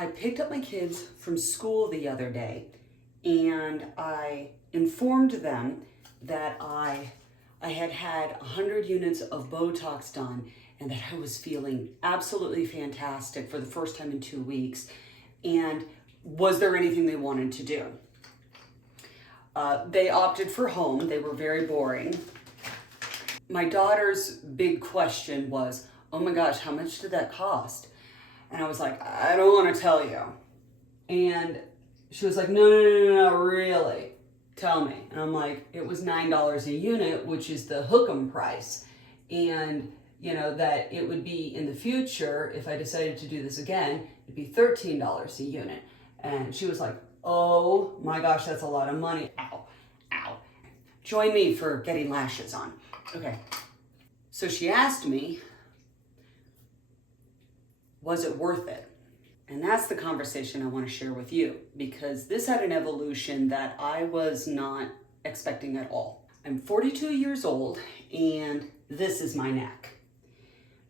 I picked up my kids from school the other day and I informed them that I had had 100 units of Botox done and that I was feeling absolutely fantastic for the first time in 2 weeks. And was there anything they wanted to do? They opted for home. They were very boring. My daughter's big question was, oh my gosh, how much did that cost? And I was like, I don't want to tell you. And she was like, no, really, tell me. And I'm like, it was $9 a unit, which is the hook'em price. And you know, that it would be in the future, if I decided to do this again, it'd be $13 a unit. And she was like, oh my gosh, that's a lot of money. Ow. Join me for getting lashes on. Okay. So she asked me, was it worth it? And that's the conversation I want to share with you, because this had an evolution that I was not expecting at all. I'm 42 years old and this is my neck.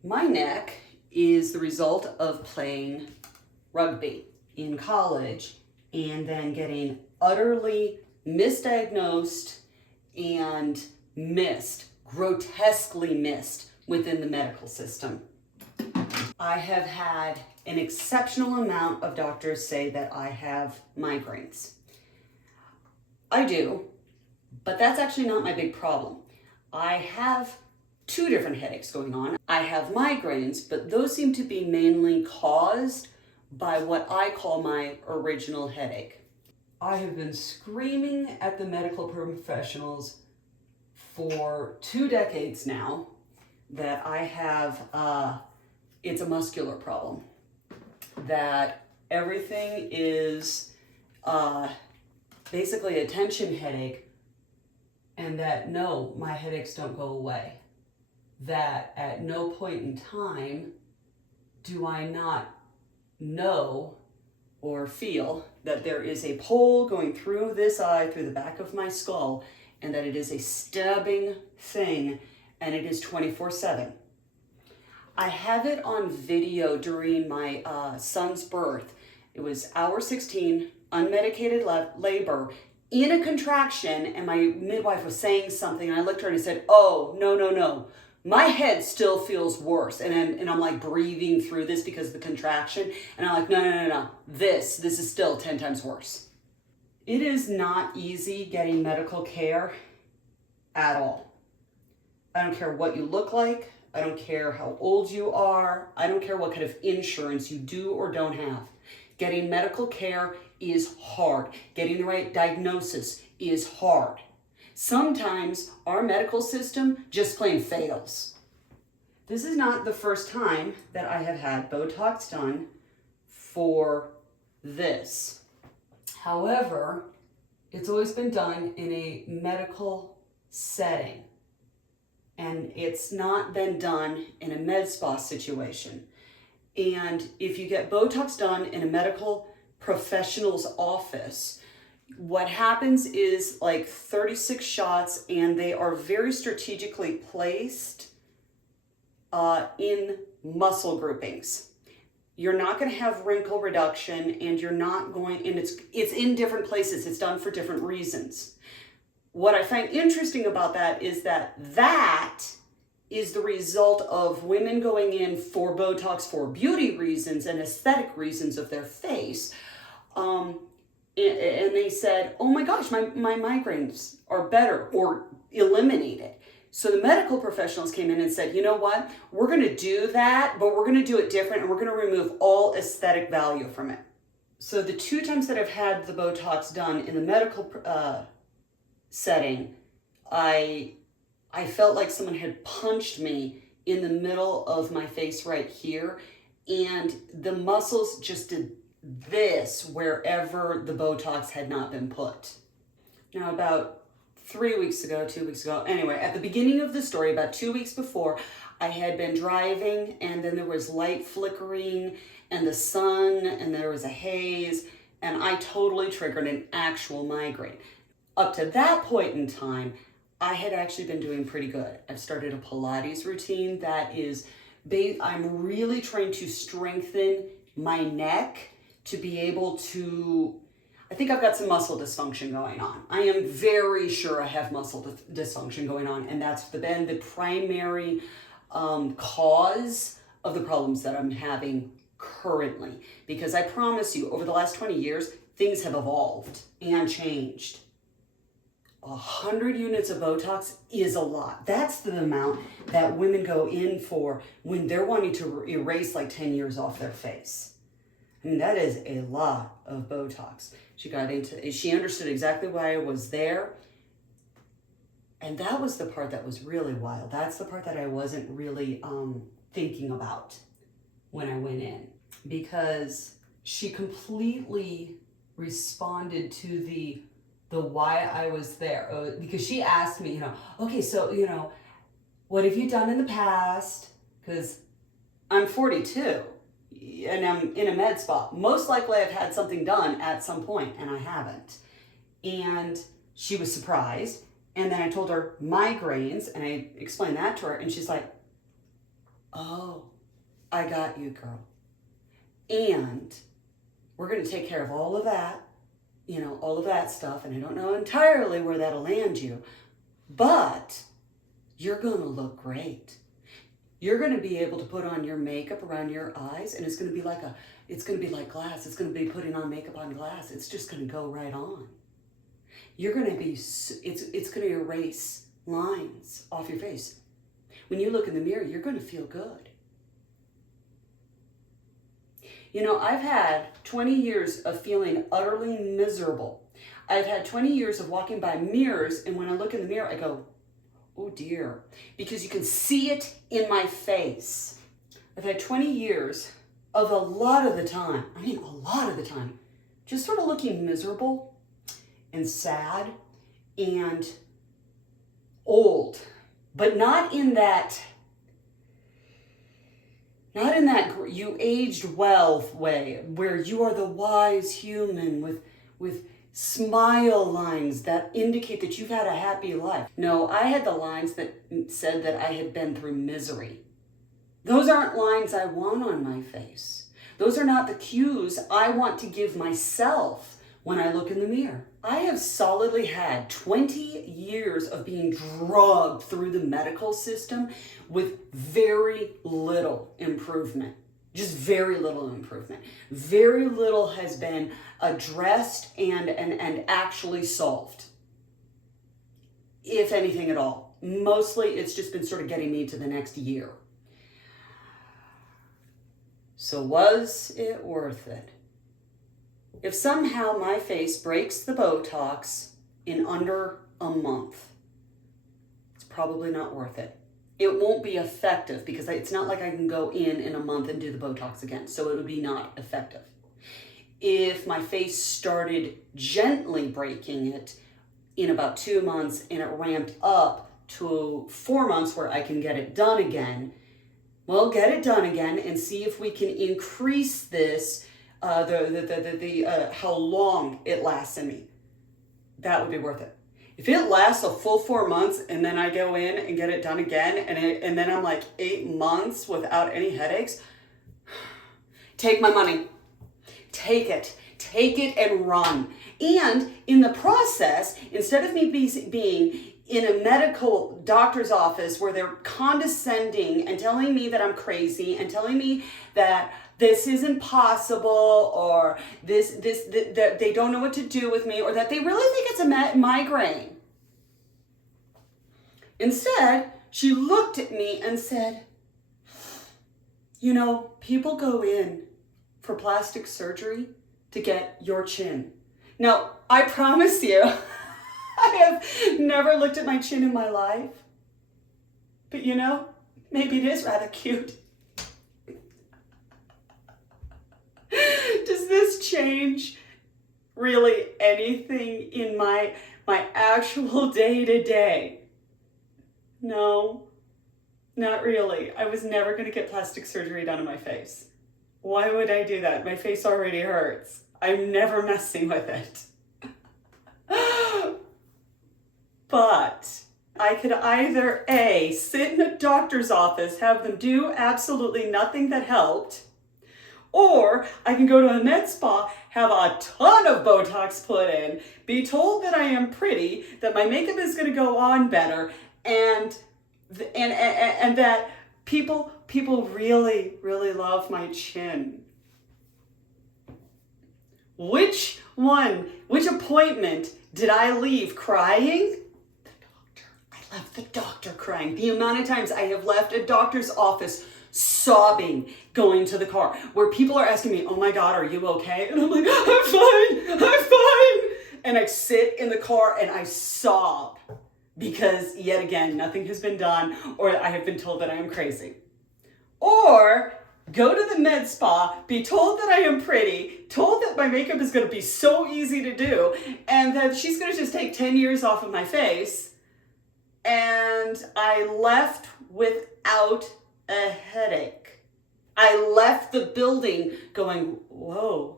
My neck is the result of playing rugby in college and then getting utterly misdiagnosed and grotesquely missed within the medical system. I have had an exceptional amount of doctors say that I have migraines. I do, but that's actually not my big problem. I have two different headaches going on. I have migraines, but those seem to be mainly caused by what I call my original headache. I have been screaming at the medical professionals for 2 decades now that I have, it's a muscular problem. That everything is basically a tension headache, and that no, my headaches don't go away. That at no point in time do I not know or feel that there is a pole going through this eye, through the back of my skull, and that it is a stabbing thing, and it is 24/7. I have it on video during my son's birth. It was hour 16, unmedicated labor, in a contraction, and my midwife was saying something, and I looked at her and I said, oh, no. My head still feels worse. And I'm like breathing through this because of the contraction. And I'm like, no. This is still 10 times worse. It is not easy getting medical care at all. I don't care what you look like. I don't care how old you are. I don't care what kind of insurance you do or don't have. Getting medical care is hard. Getting the right diagnosis is hard. Sometimes our medical system just plain fails. This is not the first time that I have had Botox done for this. However, it's always been done in a medical setting. And it's not been done in a med spa situation. And if you get Botox done in a medical professional's office, what happens is like 36 shots, and they are very strategically placed in muscle groupings. You're not going to have wrinkle reduction, and you're not going, and it's in different places. It's done for different reasons. What I find interesting about that is that is the result of women going in for Botox for beauty reasons and aesthetic reasons of their face. And they said, oh my gosh, my migraines are better or eliminated. So the medical professionals came in and said, you know what, we're going to do that, but we're going to do it different, and we're going to remove all aesthetic value from it. So the 2 times that I've had the Botox done in the medical setting, I felt like someone had punched me in the middle of my face right here, and the muscles just did this wherever the Botox had not been put. Now, about 2 weeks ago, anyway, at the beginning of the story, about 2 weeks before, I had been driving, and then there was light flickering and the sun, and there was a haze, and I totally triggered an actual migraine. Up to that point in time, I had actually been doing pretty good. I've started a Pilates routine that is, I'm really trying to strengthen my neck to be able to, I think I've got some muscle dysfunction going on. I am very sure I have muscle dysfunction going on, and that's been the primary cause of the problems that I'm having currently. Because I promise you, over the last 20 years, things have evolved and changed. 100 units of Botox is a lot. That's the amount that women go in for when they're wanting to erase like 10 years off their face. I mean, that is a lot of Botox. She understood exactly why I was there. And that was the part that was really wild. That's the part that I wasn't really thinking about when I went in. Because she completely responded to the why I was there. Because she asked me, okay, so, what have you done in the past? Because I'm 42 and I'm in a med spa. Most likely I've had something done at some point, and I haven't. And she was surprised. And then I told her migraines, and I explained that to her, and she's like, oh, I got you, girl. And we're going to take care of all of that, all of that stuff. And I don't know entirely where that'll land you, but you're going to look great. You're going to be able to put on your makeup around your eyes, and it's going to be like glass. It's going to be putting on makeup on glass. It's just going to go right on. You're going to be, it's going to erase lines off your face. When you look in the mirror, you're going to feel good. I've had 20 years of feeling utterly miserable. I've had 20 years of walking by mirrors, and when I look in the mirror, I go, oh dear, because you can see it in my face. I've had 20 years of a lot of the time, just sort of looking miserable and sad and old, but not in that you aged well way, where you are the wise human with smile lines that indicate that you've had a happy life. No, I had the lines that said that I had been through misery. Those aren't lines I want on my face. Those are not the cues I want to give myself when I look in the mirror. I have solidly had 20 years of being drugged through the medical system with very little improvement. Just very little improvement. Very little has been addressed and actually solved, if anything at all. Mostly it's just been sort of getting me to the next year. So was it worth it? If somehow my face breaks the Botox in under a month, it's probably not worth it. It won't be effective because it's not like I can go in a month and do the Botox again. So it would be not effective. If my face started gently breaking it in about 2 months and it ramped up to 4 months where I can get it done again, well, get it done again and see if we can increase this, how long it lasts in me. That would be worth it. If it lasts a full 4 months and then I go in and get it done again and then I'm like 8 months without any headaches, take my money. Take it and run. And in the process, instead of me being in a medical doctor's office where they're condescending and telling me that I'm crazy and telling me that this isn't possible, or that they don't know what to do with me, or that they really think it's a migraine. Instead, she looked at me and said, people go in for plastic surgery to get your chin. Now, I promise you, I have never looked at my chin in my life. But maybe it is rather cute. Does this change really anything in my actual day-to-day? No, not really. I was never going to get plastic surgery done on my face. Why would I do that? My face already hurts. I'm never messing with it. But I could either A, sit in a doctor's office, have them do absolutely nothing that helped, Or I can go to a med spa, have a ton of Botox put in, be told that I am pretty, that my makeup is going to go on better, and that people really love my chin. Which appointment did I leave crying? The doctor. I left the doctor crying. The amount of times I have left a doctor's office sobbing going to the car, where people are asking me, oh my God, are you okay? And I'm like, I'm fine. And I sit in the car and I sob because yet again, nothing has been done, or I have been told that I am crazy. Or go to the med spa, be told that I am pretty, told that my makeup is going to be so easy to do, and that she's going to just take 10 years off of my face, and I left without a headache. I left the building going, whoa,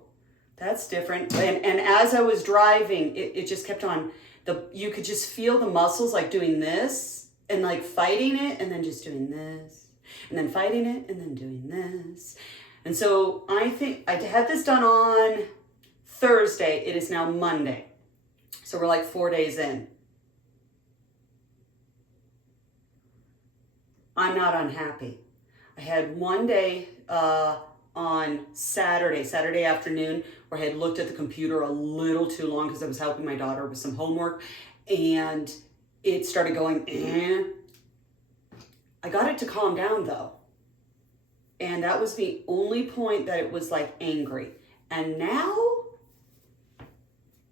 that's different. And as I was driving, it just kept on. You could just feel the muscles like doing this and like fighting it and then just doing this and then fighting it and then doing this. And so I think I had this done on Thursday. It is now Monday. So we're like 4 days in. I'm not unhappy. I had one day on Saturday afternoon, where I had looked at the computer a little too long because I was helping my daughter with some homework, and it started going, I got it to calm down though. And that was the only point that it was like angry. And now,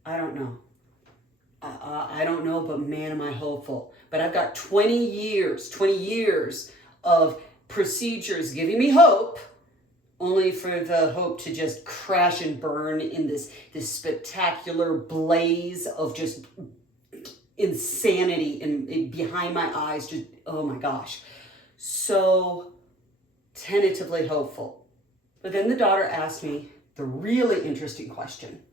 I don't know. I don't know, but man, am I hopeful. But I've got 20 years of procedures giving me hope, only for the hope to just crash and burn in this spectacular blaze of just insanity and behind my eyes. Just, oh my gosh. So tentatively hopeful. But then the daughter asked me the really interesting question.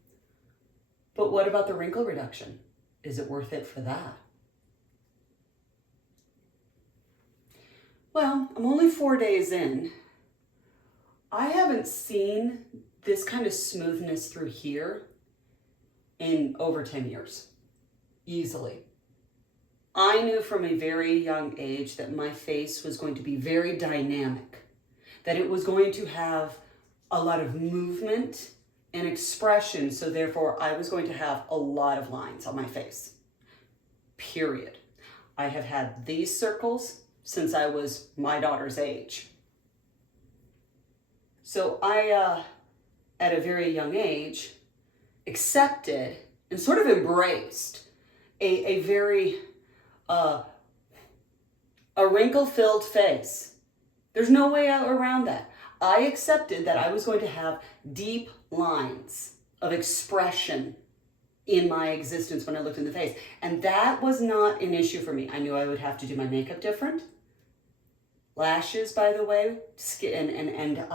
But what about the wrinkle reduction? Is it worth it for that? Well, I'm only 4 days in. I haven't seen this kind of smoothness through here in over 10 years, easily. I knew from a very young age that my face was going to be very dynamic, that it was going to have a lot of movement and expression, so therefore I was going to have a lot of lines on my face, period. I have had these circles since I was my daughter's age. So I, at a very young age, accepted and sort of embraced a very, a wrinkle-filled face. There's no way around that. I accepted that I was going to have deep lines of expression in my existence when I looked in the face. And that was not an issue for me. I knew I would have to do my makeup different. Lashes, by the way, and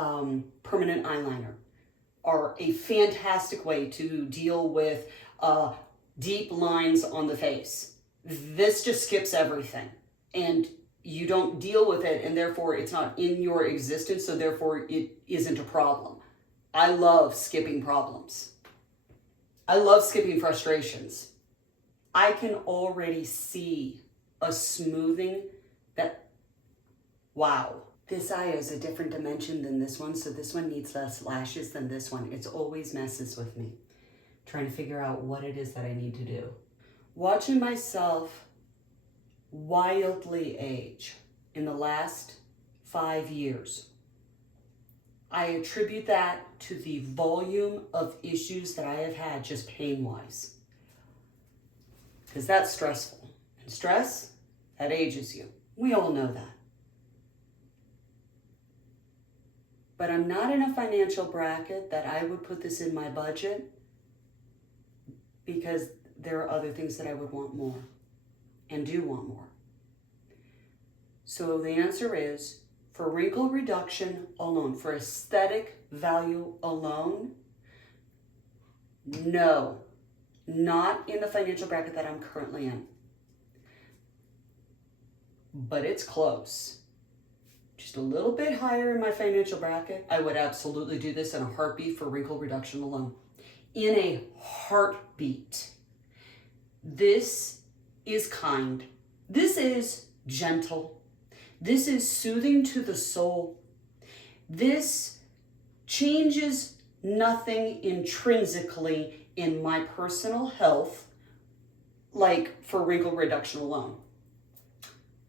permanent eyeliner are a fantastic way to deal with deep lines on the face. This just skips everything. And you don't deal with it, and therefore it's not in your existence, so therefore it isn't a problem. I love skipping problems. I love skipping frustrations. I can already see a smoothing that, wow, this eye is a different dimension than this one, so this one needs less lashes than this one. It's always messes with me, trying to figure out what it is that I need to do. Watching myself wildly age in the last 5 years. I attribute that to the volume of issues that I have had just pain-wise. Because that's stressful. And stress, that ages you. We all know that. But I'm not in a financial bracket that I would put this in my budget, because there are other things that I would want more and do want more. So the answer is, for wrinkle reduction alone, for aesthetic value alone, no, not in the financial bracket that I'm currently in. But it's close just a little bit higher in my financial bracket, I would absolutely do this in a heartbeat for wrinkle reduction alone. In a heartbeat. This is kind. This is gentle. This is soothing to the soul. This changes nothing intrinsically in my personal health, like for wrinkle reduction alone.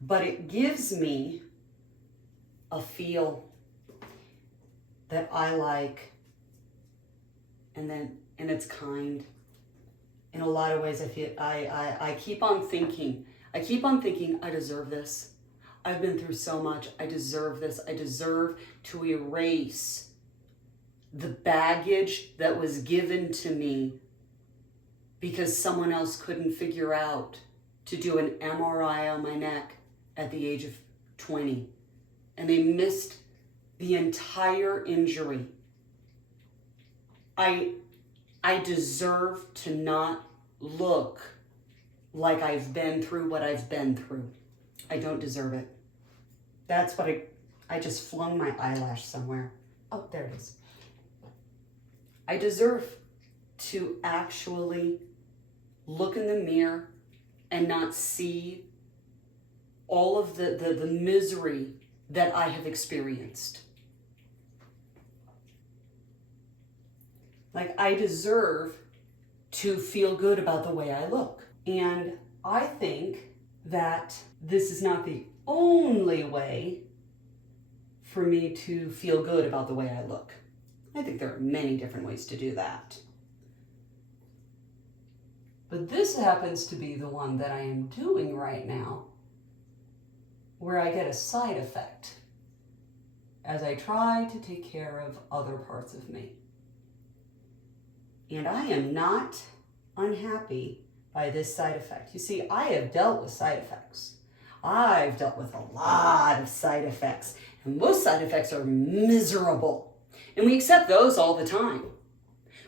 But it gives me a feel that I like, and it's kind. In a lot of ways, I keep on thinking, I deserve this. I've been through so much. I deserve this. I deserve to erase the baggage that was given to me because someone else couldn't figure out to do an MRI on my neck at the age of 20. And they missed the entire injury. I deserve to not look like I've been through what I've been through. I don't deserve it. That's what I just flung my eyelash somewhere. Oh, there it is. I deserve to actually look in the mirror and not see all of the misery that I have experienced. Like, I deserve to feel good about the way I look. And I think that this is not the only way for me to feel good about the way I look. I think there are many different ways to do that. But this happens to be the one that I am doing right now, where I get a side effect as I try to take care of other parts of me. And I am not unhappy by this side effect. You see, I have dealt with side effects. I've dealt with a lot of side effects, and most side effects are miserable. And we accept those all the time.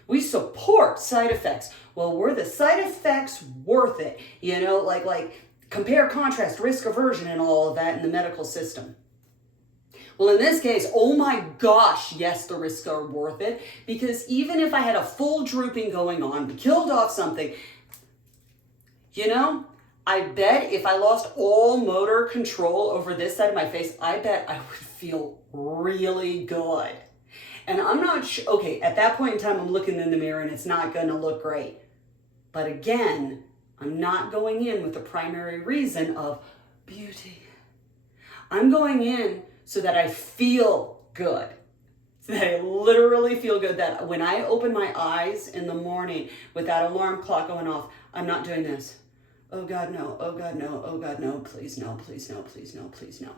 We support side effects. Well, were the side effects worth it? You know, like compare, contrast, risk aversion and all of that in the medical system. Well, in this case, oh my gosh, yes, the risks are worth it, because even if I had a full drooping going on, killed off something, you know, I bet if I lost all motor control over this side of my face, I bet I would feel really good. And I'm not sure, okay, at that point in time, I'm looking in the mirror and it's not gonna look great. But again, I'm not going in with the primary reason of beauty. I'm going in so that I feel good. So that I literally feel good, that when I open my eyes in the morning with that alarm clock going off, I'm not doing this. Oh God, no, oh God, no, oh God, no, please no, please no, please no, please no.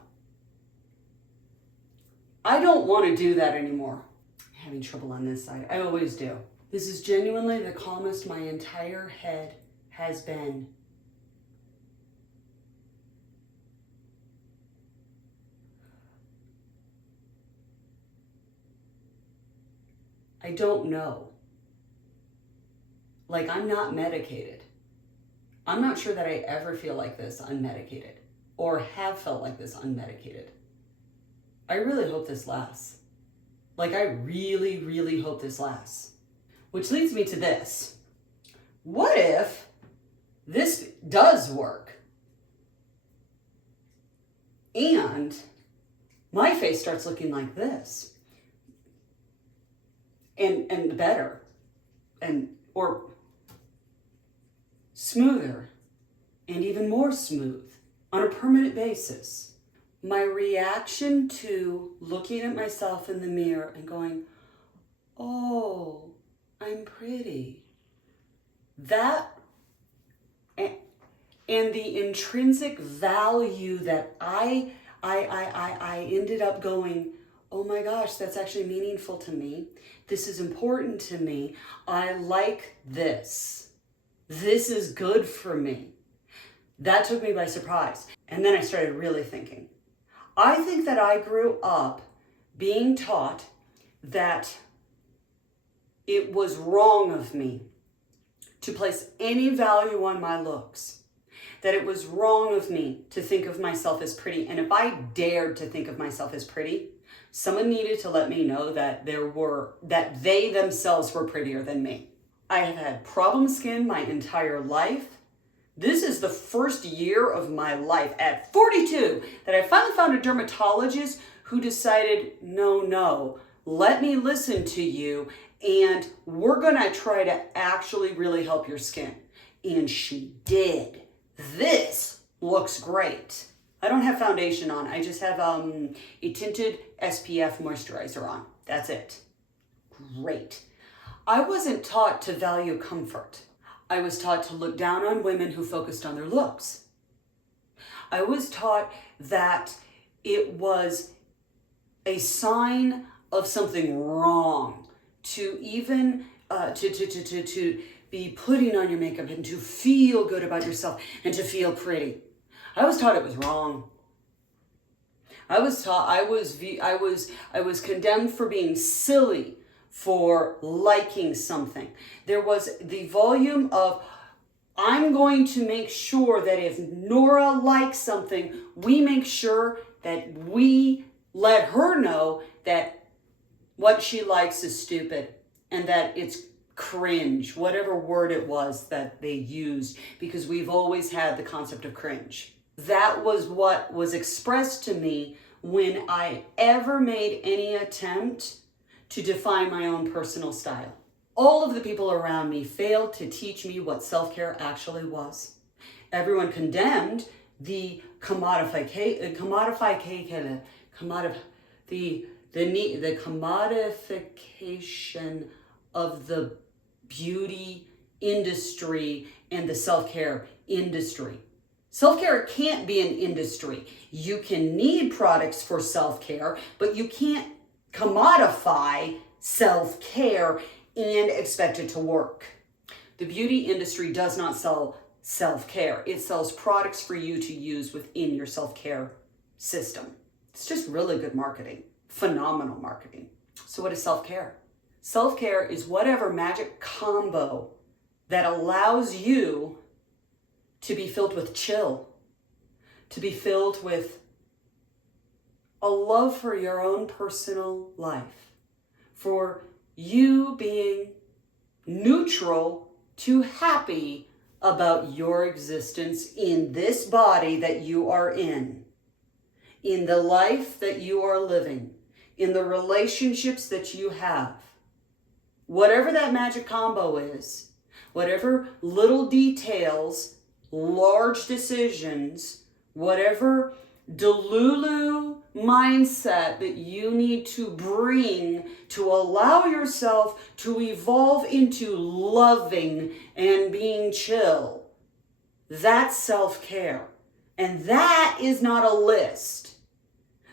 I don't want to do that anymore. I'm having trouble on this side. I always do. This is genuinely the calmest my entire head has been. I don't know. Like, I'm not medicated. I'm not sure that I ever feel like this unmedicated or have felt like this unmedicated. I really hope this lasts. Like, I really, really hope this lasts. Which leads me to this. What if this does work and my face starts looking like this? And better, or smoother, and even more smooth on a permanent basis. My reaction to looking at myself in the mirror and going, oh, I'm pretty. That, and the intrinsic value that I ended up going, oh my gosh, that's actually meaningful to me. This is important to me. I like this. This is good for me. That took me by surprise. And then I started really thinking. I think that I grew up being taught that it was wrong of me to place any value on my looks. that it was wrong of me to think of myself as pretty. And if I dared to think of myself as pretty, someone needed to let me know that they themselves were prettier than me. I have had problem skin my entire life. This is the first year of my life at 42 that I finally found a dermatologist who decided, no, let me listen to you and we're gonna try to actually really help your skin. And she did. This looks great. I don't have foundation on. I just have a tinted SPF moisturizer on. That's it. Great. I wasn't taught to value comfort. I was taught to look down on women who focused on their looks. I was taught that it was a sign of something wrong to even to be putting on your makeup and to feel good about yourself and to feel pretty. I was taught it was wrong. I was taught I was condemned for being silly, for liking something. There was the volume of, I'm going to make sure that if Nora likes something, we make sure that we let her know that what she likes is stupid and that it's cringe, whatever word it was that they used, because we've always had the concept of cringe. That was what was expressed to me when I ever made any attempt to define my own personal style. All of the people around me failed to teach me what self-care actually was. Everyone condemned the commodification of the beauty industry and the self-care industry. Self-care can't be an industry. You can need products for self-care, but you can't commodify self-care and expect it to work. The beauty industry does not sell self-care. It sells products for you to use within your self-care system. It's just really good marketing, phenomenal marketing. So what is self-care? Self-care is whatever magic combo that allows you to be filled with chill, to be filled with a love for your own personal life, for you being neutral to happy about your existence in this body that you are in the life that you are living, in the relationships that you have. Whatever that magic combo is, whatever little details, large decisions, whatever delulu mindset that you need to bring to allow yourself to evolve into loving and being chill. That's self-care. And that is not a list.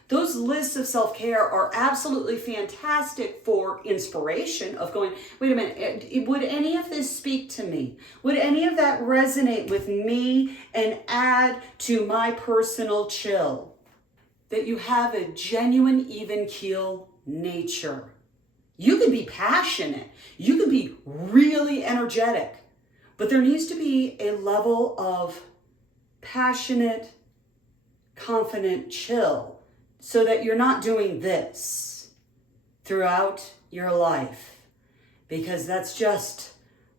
Those lists of self-care are absolutely fantastic for inspiration of going, wait a minute, would any of this speak to me? Would any of that resonate with me and add to my personal chill? That you have a genuine, even keel nature. You can be passionate. You can be really energetic. But there needs to be a level of passionate, confident chill, so that you're not doing this throughout your life, because that's just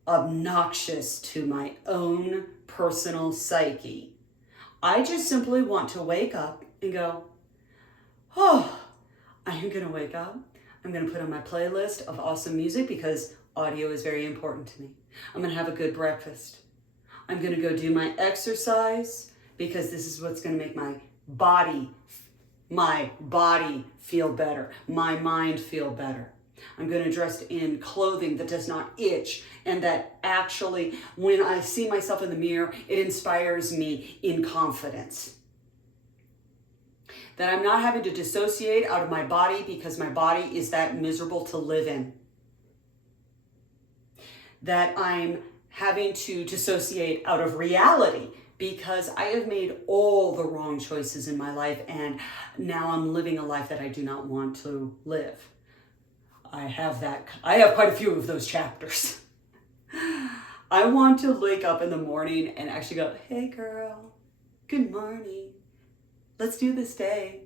obnoxious to my own personal psyche. I just simply want to wake up and go, oh, I am going to wake up. I'm going to put on my playlist of awesome music because audio is very important to me. I'm going to have a good breakfast. I'm going to go do my exercise because this is what's going to make my body feel better, my mind feel better. I'm going to dress in clothing that does not itch and that actually, when I see myself in the mirror, it inspires me in confidence. That I'm not having to dissociate out of my body because my body is that miserable to live in. That I'm having to dissociate out of reality because I have made all the wrong choices in my life and now I'm living a life that I do not want to live. I have quite a few of those chapters. I want to wake up in the morning and actually go, hey girl, good morning. Let's do this day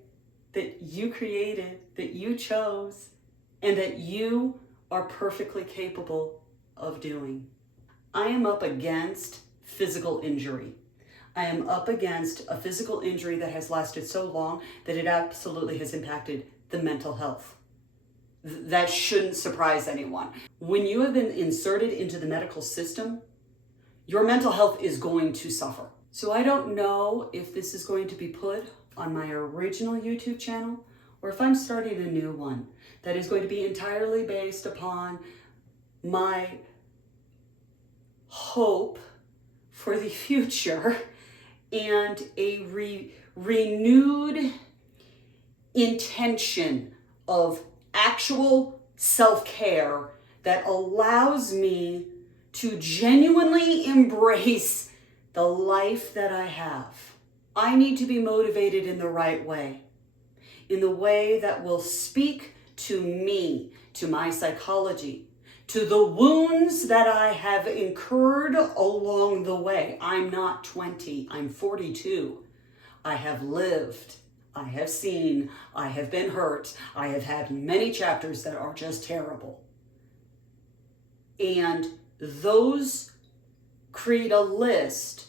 that you created, that you chose, and that you are perfectly capable of doing. I am up against physical injury. I am up against a physical injury that has lasted so long that it absolutely has impacted the mental health. That shouldn't surprise anyone. When you have been inserted into the medical system, your mental health is going to suffer. So I don't know if this is going to be put on my original YouTube channel or if I'm starting a new one that is going to be entirely based upon my hope for the future and a renewed intention of actual self-care that allows me to genuinely embrace the life that I have. I need to be motivated in the right way, in the way that will speak to me, to my psychology, to the wounds that I have incurred along the way. I'm not 20, I'm 42. I have lived, I have seen, I have been hurt, I have had many chapters that are just terrible. And those create a list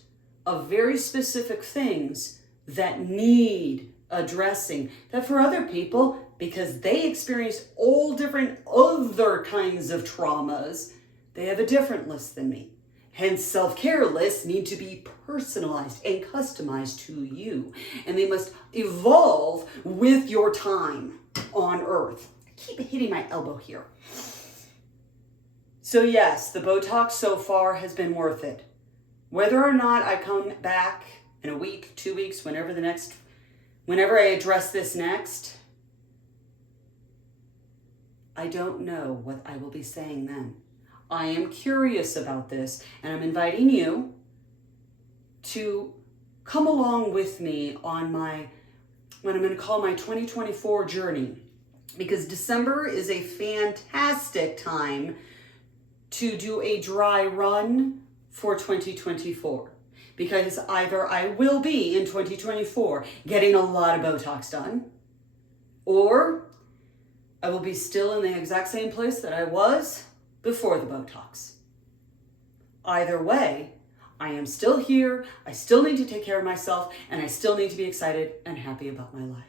of very specific things that need addressing, that for other people, because they experience all different other kinds of traumas, they have a different list than me. Hence, self-care lists need to be personalized and customized to you. And they must evolve with your time on Earth. I keep hitting my elbow here. So yes, the Botox so far has been worth it. Whether or not I come back in a week, 2 weeks, whenever I address this next, I don't know what I will be saying then. I am curious about this, and I'm inviting you to come along with me on what I'm going to call my 2024 journey, because December is a fantastic time to do a dry run for 2024, because either I will be in 2024 getting a lot of Botox done, or I will be still in the exact same place that I was before the Botox. Either way, I am still here, I still need to take care of myself, and I still need to be excited and happy about my life.